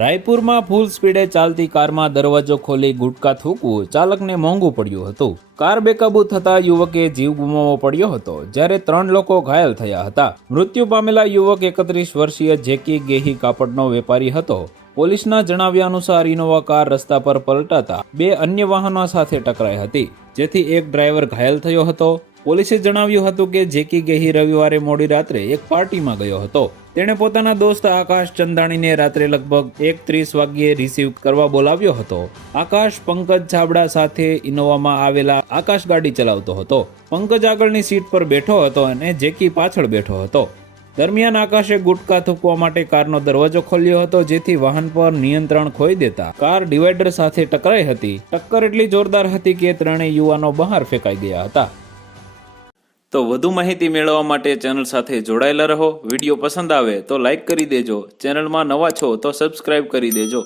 રાયપુરમાં ફૂલ સ્પીડે ચાલતી કારમાં દરવાજો ખોલી ગુટકા થૂકવું ચાલકને મોંઘું પડ્યું હતું. કાર બેકાબૂ થતા યુવકે જીવ ગુમાવવો પડ્યો હતો, જ્યારે ત્રણ લોકો ઘાયલ થયા હતા. મૃત્યુ પામેલા યુવક એકત્રીસ વર્ષીય જેકી ગેહી કાપડનો વેપારી હતો. પોલીસના જણાવ્યા અનુસાર ઇનોવા કાર રસ્તા પર પલટાતા બે અન્ય વાહનો સાથે ટકરાઈ હતી. જેથી એક ડ્રાઈવર ઘાયલ થયો હતો. પોલીસે જણાવ્યું હતું કે જેકી ગેહી રવિવારે મોડી રાત્રે એક પાર્ટીમાં ગયો હતો. તેણે પોતાના દોસ્ત આકાશ ચંદાણીને રાત્રે લગભગ એક ત્રીસ વાગ્યે રિસીવ કરવા બોલાવ્યો હતો. આકાશ પંકજ છાબડા સાથે ઇનોવામાં આવેલા આકાશ ગાડી ચલાવતો હતો. પંકજ આગળની સીટ પર બેઠો હતો અને જેકી પાછળ બેઠો હતો. દરમિયાન આકાશે ગુટકા થૂકવા માટે કારનો દરવાજો ખોલ્યો હતો, જેથી વાહન પર નિયંત્રણ ખોઈ દેતા કાર ડિવાઈડર સાથે ટકરાઈ હતી. ટક્કર એટલી જોરદાર હતી કે ત્રણેય યુવાનો બહાર ફેંકાઈ ગયા હતા. તો વધુ માહિતી મેળવવા માટે ચેનલ સાથે જોડાયેલા રહો. વીડિયો પસંદ આવે તો લાઈક કરી દેજો. ચેનલમાં નવા છો તો સબસ્ક્રાઇબ કરી દેજો.